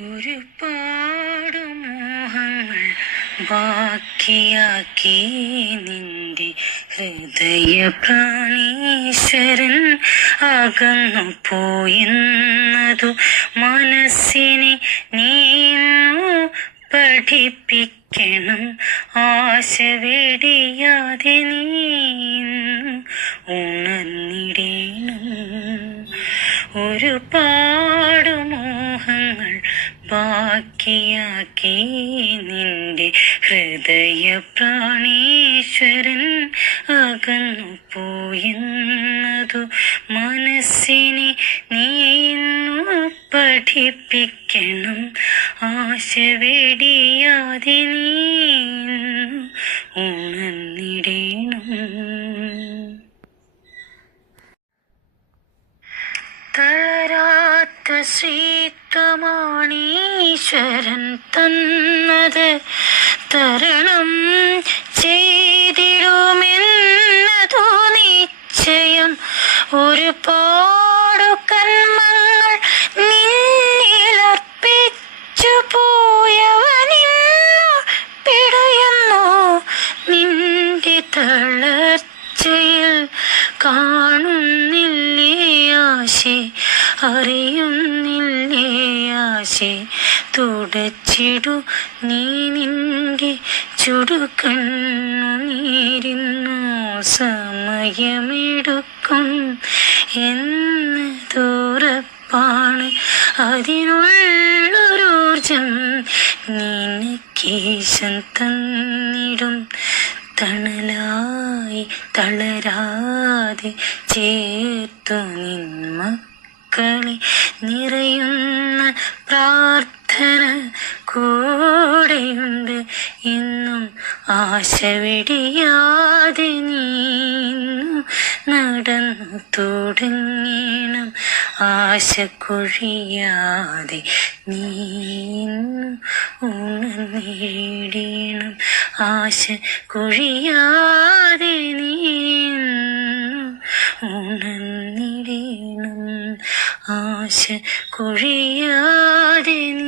ഒരുപാട് മോഹങ്ങൾ ബാക്കിയാക്കി നിന്റെ ഹൃദയ പ്രാണീശ്വരൻ അകന്നു പോയെന്നതു മനസ്സിനെ നീന്നു പഠിപ്പിക്കണം. ആശ വെടിയാതെ നീന്നു ഉണർന്നിടേണം. ഒരുപാട് മോഹങ്ങൾ ബാക്കിയാക്കി നിന്റെ ഹൃദയ പ്രാണീശ്വരൻ അകന്നു പോയെന്നതു മനസ്സിനെ നീന്നു പഠിപ്പിക്കണം. ആശ വെടിയാതെ നീന്നു ഉണർന്നിടേണം. തളരാത്ത ശ്രീത്വമാണീശ്വരൻ തന്നത് തരണം ചെയ്തിടുമെന്നതോ നിശ്ചയം. ഒരുപാടു കർമ്മങ്ങൾ നിന്നിലർപ്പിച്ചു പോയവനിന്നു പിടയുന്നു. നിന്റെ തളർച്ചയിൽ കാണുന്നില്ലേ ആശേ, അറിയുന്നില്ലേ ആശേ. തുടച്ചിടു നീ നിന്റെ ചുടുകണ്ണുനീരിന്നു. സമയമെടുക്കും എന്നതുറപ്പാണ്. അതിനുള്ളൊരോർജം നിനക്കീശൻ തന്നിടും. തണലായി തളരാതെ ചേർത്തു നിൻ മക്കളെ നിറയുന്ന പ്രാർത്ഥന കൂടെയുണ്ട് എന്നും. ആശ വെടിയാതെ നീന്നു നടന്നു തുടങ്ങണം. ആശ കൊഴിയാതെ നീന്നു ഉണർന്നിടേണം. ആശ കൊഴിയാതെ നീന്നു ഉണർന്നിടേണം. ആശ കൊഴിയാതെ